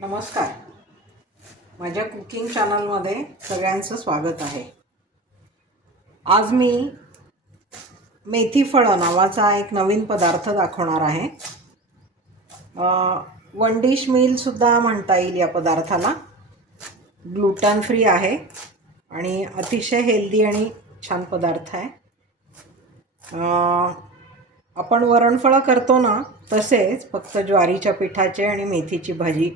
नमस्कार. माझ्या कुकिंग चॅनलमध्ये सगळ्यांचं स्वागत आहे. आज मी मेथी फळं नावाचा एक नवीन पदार्थ दाखवणार आहे. वन डिश मीलसुद्धा म्हणता येईल या पदार्थाला. ग्लुटन फ्री आहे आणि अतिशय हेल्दी आणि छान पदार्थ आहे. आपण वरणफळं करतो ना, तसेच फक्त ज्वारीच्या पिठाचे आणि मेथीची भाजी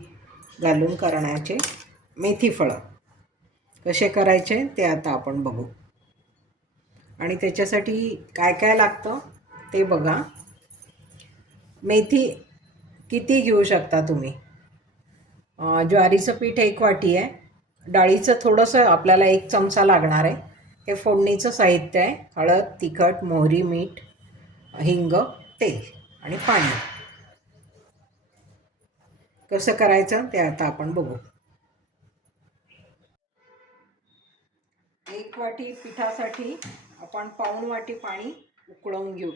घालून करण्याचे मेथी फळं कसे करायचे ते आता आपण बघू. आणि त्याच्यासाठी काय काय लागतं ते बघा. मेथी किती घेऊ शकता तुम्ही. ज्वारीचं पीठ 1 वाटी आहे. डाळीचं थोडंसं आपल्याला 1 चमचा लागणार आहे. हे फोडणीचं साहित्य आहे. हळद, तिखट, मोहरी, मीठ, हिंग, तेल आणि पाणी. कसं करायचं ते आता आपण बघू. 1 वाटी पिठासाठी आपण पाऊण वाटी पाणी उकळवून घेऊ.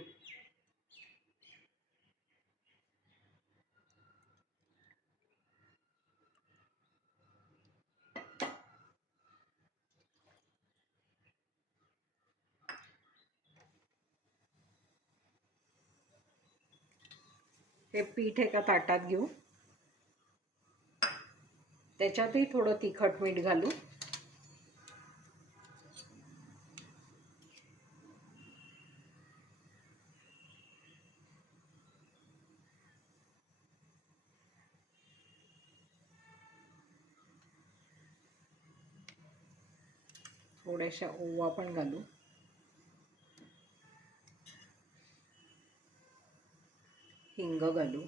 हे पीठ एका ताटात घेऊ. त्याच्यातही थोडं तिखट मीठ घालू. थोड्याशा ओवा पण घालू. हिंग घालू.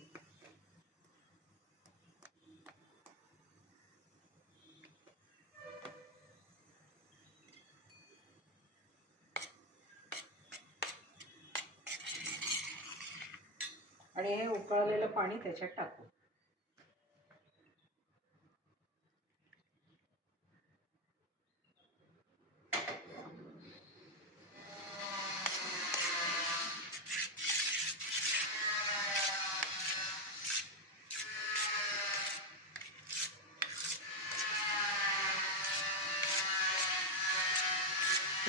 आणि हे उकळलेलं पाणी त्याच्यात टाकू.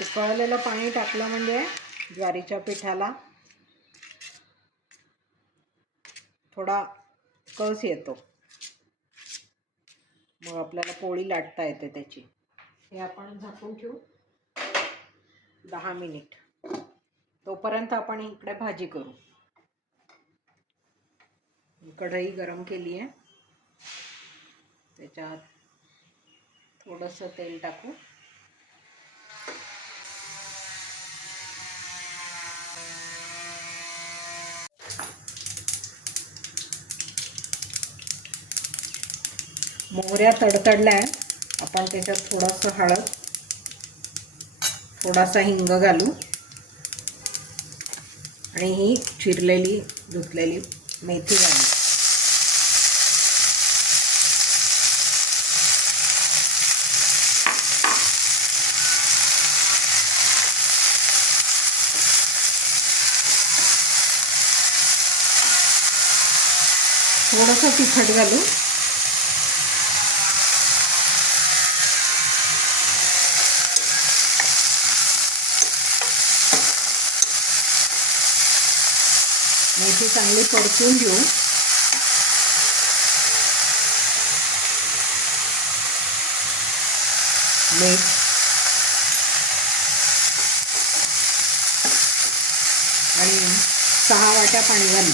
उकळलेलं पाणी टाकलं म्हणजे ज्वारीच्या पिठाला थोडा कस येतो. मग आपल्याला पोळी लाटता येते त्याची. हे आपण झाकून ठेवू 10 मिनिट. तोपर्यंत आपण इकडे भाजी करू. कढई गरम केली आहे. त्याच्यात थोडंसं तेल टाकू. मोहऱ्या तडतडल्या आहेत. आपण त्याच्यात थोडंसं हळद, थोडासा हिंग घालू आणि ही चिरलेली धुतलेली मेथी घालू. थोडंसं तिखट घालू. मेथी चांगली परतून घेऊ. मीठ, आणि 6 वाट्या पाणी घालू.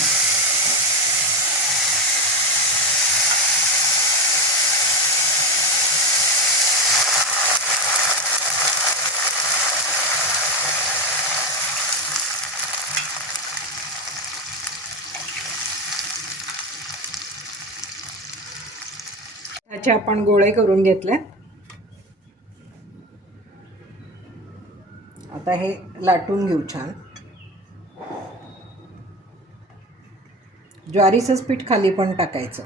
त्याचे आपण गोळे करून घेतले. आता हे लाटून घेऊ छान. ज्वारीचंच पीठ खाली पण टाकायचं.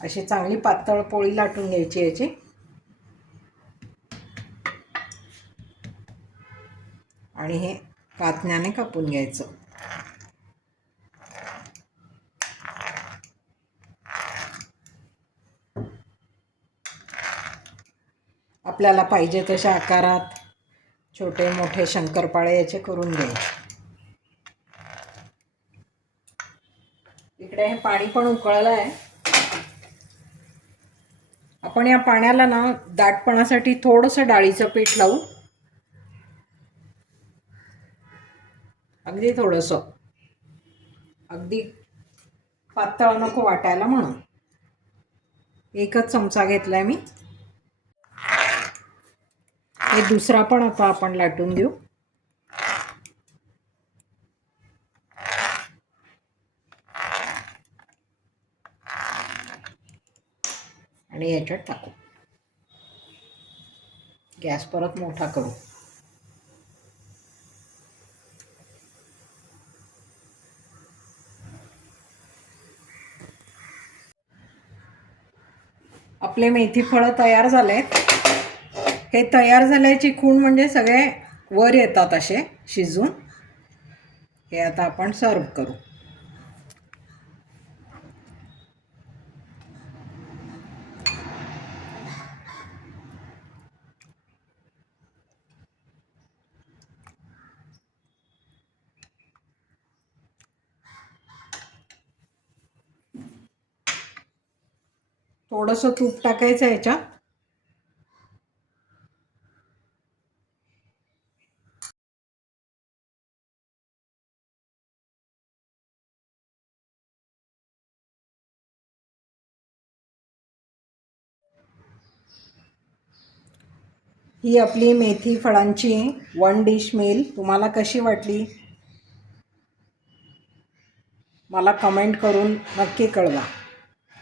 अशी चांगली पातळ पोळी लाटून घ्यायची याची. आणि हे कातण्याने कापून घ्यायचं. आपल्याला पाहिजे तशा आकारात छोटे मोठे शंकरपाळे याचे करून घ्यायचे. इकडे हे पाणी पण उकळलं आहे. आपण या पाण्याला ना दाटपणासाठी थोडंसं डाळीचं पीठ लावू. अगदी थोडंसं, अगदी पातळ नको वाटायला म्हणून 1च चमचा घेतलाय मी. हे दुसरा पण आता आपण लाटून घेऊ. आणि याच्यात टाकू. गॅस परत मोठा करू. आपले मेथी फळं तयार झालेत. हे तयार झाल्याची खूण म्हणजे सगळे वर येतात असे शिजून. हे आता आपण सर्व करू. थोडंसं तूप टाकायचं ह्याच्यात. ही आपली मेथी फळांची 1 डिश मील तुम्हाला कशी वाटली मला कमेंट करून नक्की कळवा.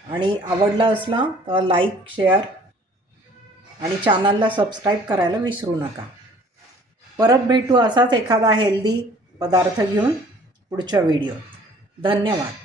आणि आवडला असला तर लाईक, शेअर आणि चॅनलला सबस्क्राईब करायला विसरू नका. परत भेटू असाच एखादा हेल्दी पदार्थ घेऊन पुढच्या व्हिडिओ. धन्यवाद.